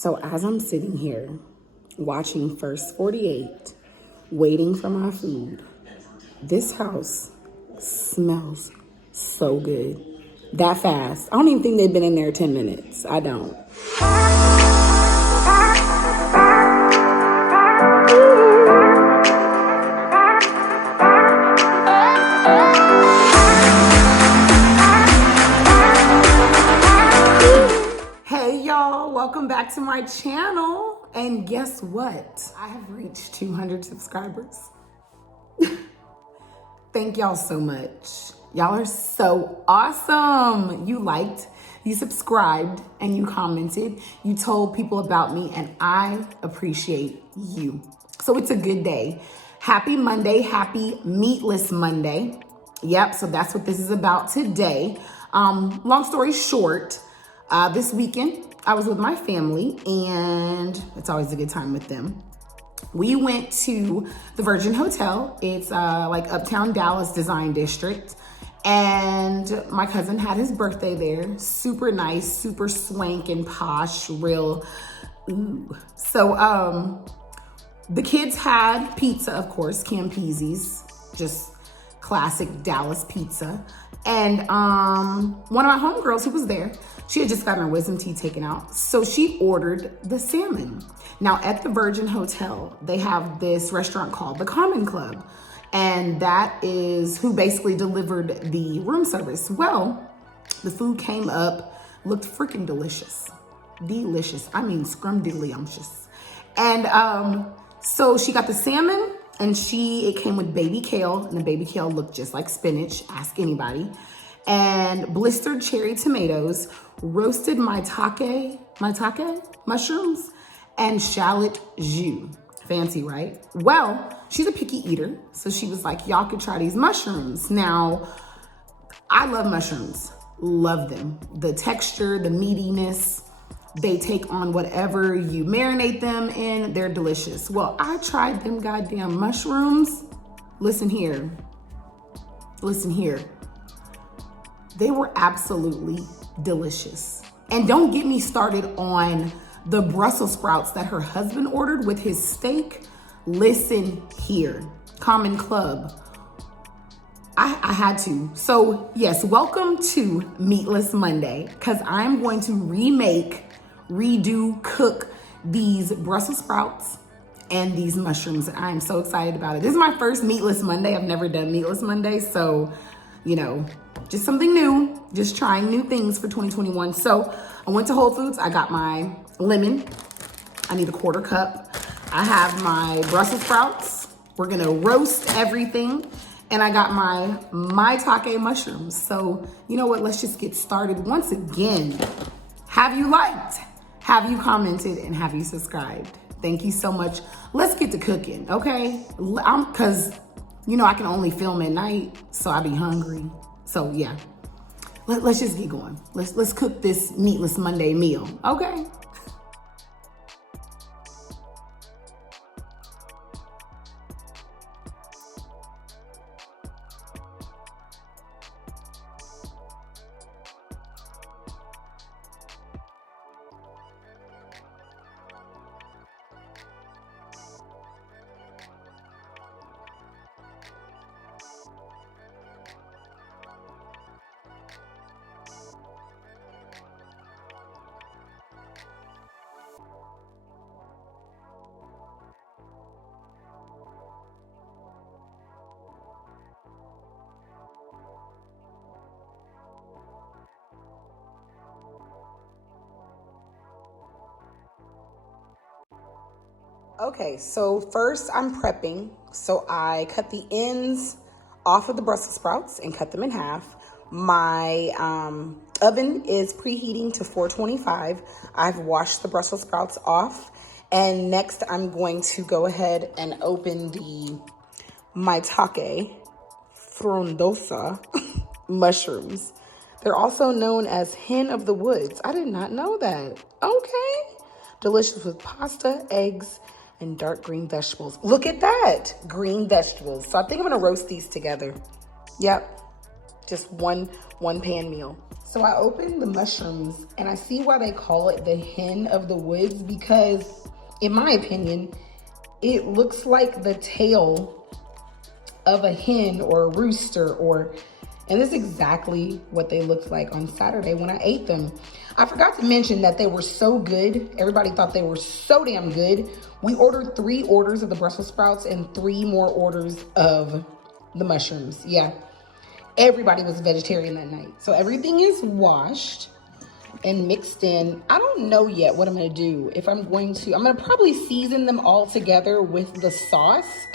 So as I'm sitting here watching First 48, waiting for my food, this house smells so good. That fast. I don't even think they've been in there 10 minutes. I don't. Hey y'all, welcome back to my channel. And guess what? I have reached 200 subscribers. Thank y'all so much. Y'all are so awesome. You liked, you subscribed, and you commented. You told people about me, and I appreciate you. So it's a good day. Happy Monday, happy Meatless Monday. Yep, so that's what this is about today. Long story short, this weekend I was with my family, and it's always a good time with them. We went to the Virgin Hotel. It's like Uptown Dallas Design District. And my cousin had his birthday there. Super nice, super swank and posh, real ooh. So the kids had pizza, of course, Campese's, just classic Dallas pizza. And one of my homegirls who was there, she had just gotten her wisdom teeth taken out. So she ordered the salmon. Now at the Virgin Hotel, they have this restaurant called the Common Club. And that is who basically delivered the room service. Well, the food came up, looked freaking delicious. Delicious, I mean scrumdiddlyumptious. And so she got the salmon, and it came with baby kale, and the baby kale looked just like spinach, ask anybody. And blistered cherry tomatoes, roasted maitake mushrooms, and shallot jus. Fancy, right? Well, she's a picky eater, so she was like, y'all could try these mushrooms. Now, I love mushrooms, love them. The texture, the meatiness, they take on whatever you marinate them in, they're delicious. Well, I tried them goddamn mushrooms. Listen here. They were absolutely delicious. And don't get me started on the Brussels sprouts that her husband ordered with his steak. Listen here, Common Club. I had to. So yes, welcome to Meatless Monday, because I'm going to redo, cook these Brussels sprouts and these mushrooms. I am so excited about it. This is my first Meatless Monday. I've never done Meatless Monday. So, you know, just something new, just trying new things for 2021. So I went to Whole Foods. I got my lemon. I need a 1/4 cup. I have my Brussels sprouts. We're gonna roast everything. And I got my maitake mushrooms. So you know what, let's just get started. Once again, have you liked? Have you commented? And have you subscribed? Thank you so much. Let's get to cooking, okay? Cause you know I can only film at night, so I be hungry. So yeah, let's just get going. Let's cook this Meatless Monday meal, okay? Okay, so first I'm prepping. So I cut the ends off of the Brussels sprouts and cut them in half. My oven is preheating to 425. I've washed the Brussels sprouts off. And next I'm going to go ahead and open the maitake frondosa mushrooms. They're also known as hen of the woods. I did not know that. Okay. Delicious with pasta, eggs, and dark green vegetables. Look at that, green vegetables. So I think I'm gonna roast these together. Yep, just one pan meal. So I opened the mushrooms and I see why they call it the hen of the woods, because in my opinion, it looks like the tail of a hen or a rooster, and this is exactly what they looked like on Saturday when I ate them. I forgot to mention that they were so good. Everybody thought they were so damn good. We ordered 3 orders of the Brussels sprouts and 3 more orders of the mushrooms. Yeah, everybody was vegetarian that night. So everything is washed and mixed in. I don't know yet what I'm gonna do. I'm gonna probably season them all together with the sauce.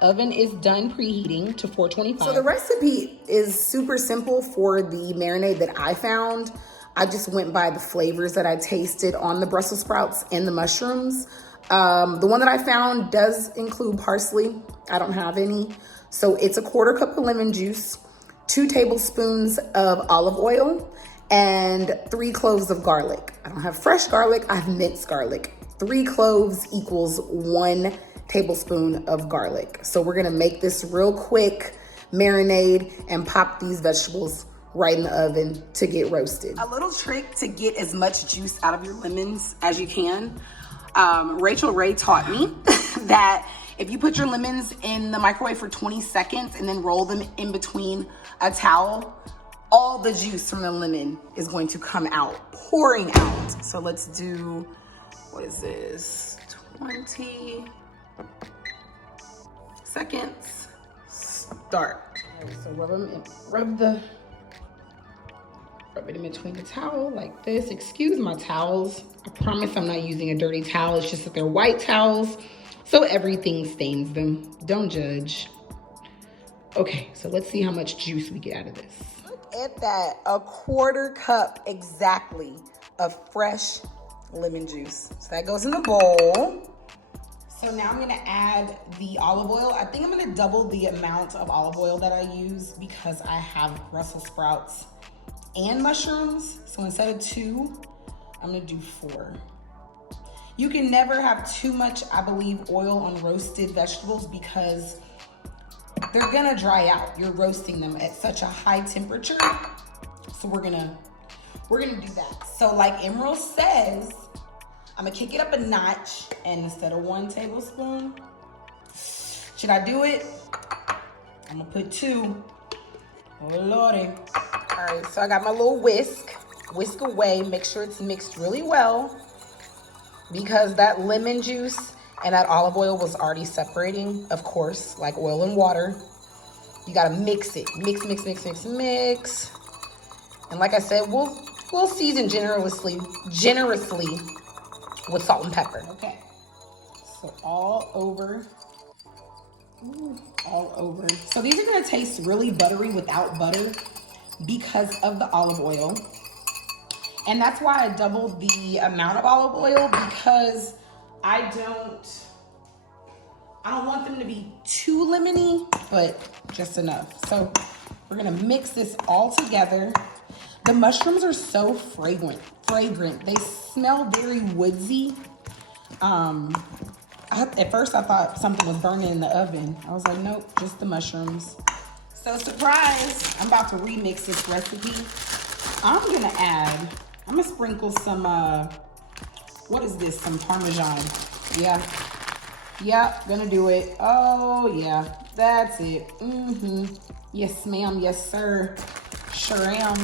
Oven is done preheating to 425. So the recipe is super simple for the marinade that I found. I just went by the flavors that I tasted on the Brussels sprouts and the mushrooms. The one that I found does include parsley. I don't have any. So it's a 1/4 cup of lemon juice, 2 tablespoons of olive oil, and 3 cloves of garlic. I don't have fresh garlic, I have minced garlic. 3 cloves equals 1 tablespoon of garlic. So we're gonna make this real quick marinade and pop these vegetables right in the oven to get roasted. A little trick to get as much juice out of your lemons as you can. Rachel Ray taught me that if you put your lemons in the microwave for 20 seconds and then roll them in between a towel, all the juice from the lemon is going to come out, pouring out. So let's do, what is this? 20 seconds, start. Right, so rub it in between the towel like this. Excuse my towels. I promise I'm not using a dirty towel. It's just that they're white towels, so everything stains them. Don't judge. Okay, so let's see how much juice we get out of this. Look at that, a 1/4 cup exactly of fresh lemon juice. So that goes in the bowl. So now I'm gonna add the olive oil. I think I'm gonna double the amount of olive oil that I use because I have Brussels sprouts and mushrooms. So instead of 2, I'm gonna do 4. You can never have too much, I believe, oil on roasted vegetables because they're gonna dry out. You're roasting them at such a high temperature. So we're gonna do that. So like Emerald says, I'm gonna kick it up a notch, and instead of 1 tablespoon, should I do it? I'm gonna put 2. Oh Lordy. All right, so I got my little whisk away, make sure it's mixed really well because that lemon juice and that olive oil was already separating, of course, like oil and water. You gotta mix it, mix. And like I said, we'll season generously with salt and pepper. Okay, so all over. Ooh, all over. So these are gonna taste really buttery without butter because of the olive oil. And that's why I doubled the amount of olive oil, because I don't want them to be too lemony, but just enough. So we're gonna mix this all together. The mushrooms are so fragrant. They smell very woodsy. At first I thought something was burning in the oven. I was like, nope, just the mushrooms. So surprise, I'm about to remix this recipe. I'm gonna sprinkle some, what is this? Some Parmesan. Yeah, gonna do it. Oh yeah, that's it. Yes ma'am, yes sir, sure am.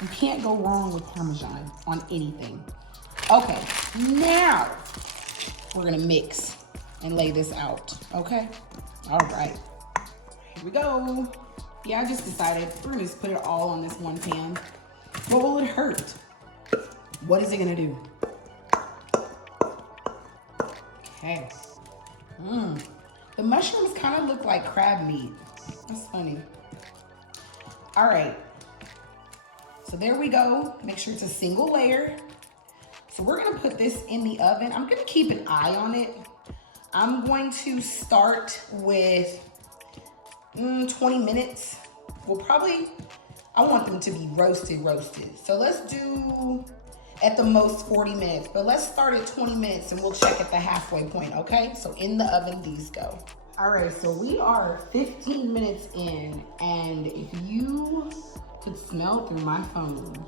You can't go wrong with Parmesan on anything. Okay, now we're gonna mix and lay this out, okay? All right, here we go. Yeah, I just decided we're gonna just put it all on this one pan. What will it hurt? What is it gonna do? Okay. The mushrooms kind of look like crab meat. That's funny. All right. So there we go. Make sure it's a single layer. So we're gonna put this in the oven. I'm gonna keep an eye on it. I'm going to start with 20 minutes. I want them to be roasted. So let's do at the most 40 minutes, but let's start at 20 minutes and we'll check at the halfway point, okay? So in the oven these go. All right, so we are 15 minutes in, and if you could smell through my phone,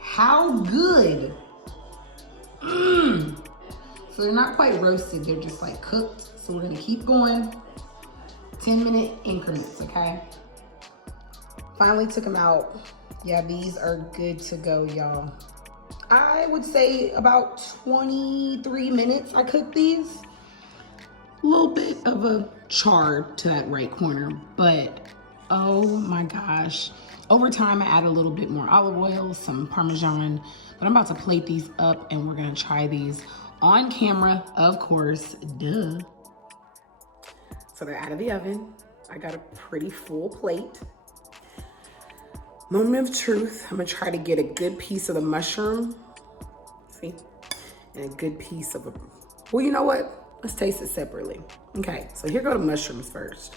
how good. So they're not quite roasted, they're just like cooked. So we're gonna keep going, 10-minute increments, okay? Finally took them out. Yeah, these are good to go, y'all. I would say about 23 minutes I cooked these. A little bit of a char to that right corner, but oh my gosh. Over time, I add a little bit more olive oil, some Parmesan, but I'm about to plate these up and we're gonna try these on camera, of course, duh. So they're out of the oven. I got a pretty full plate. Moment of truth, I'm gonna try to get a good piece of the mushroom, see? And a good piece of well, you know what? Let's taste it separately. Okay, so here go the mushrooms first.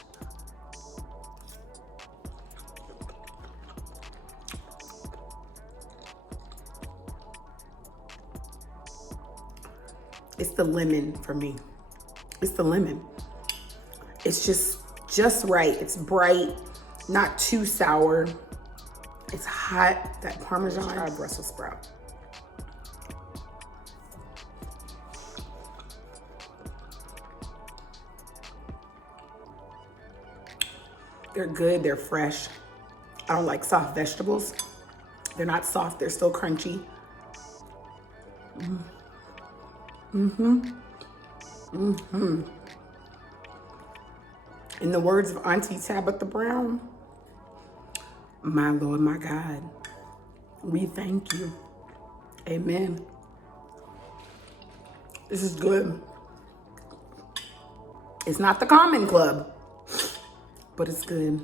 It's the lemon for me. It's the lemon. It's just right. It's bright, not too sour. It's hot, that Parmesan. Try Brussels sprout. They're good, they're fresh. I don't like soft vegetables. They're not soft, they're still crunchy. In the words of Auntie Tabitha Brown, my Lord, my God, we thank you. Amen. This is good. It's not the Common Club, but it's good.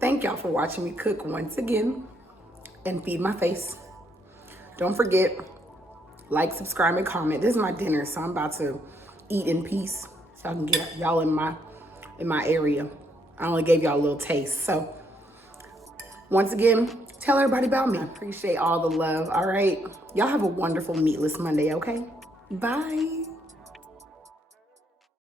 Thank y'all for watching me cook once again and feed my face. Don't forget, like, subscribe, and comment. This is my dinner, so I'm about to eat in peace so I can get y'all in my area. I only gave y'all a little taste. So once again, tell everybody about me. I appreciate all the love. All right. Y'all have a wonderful Meatless Monday, okay? Bye.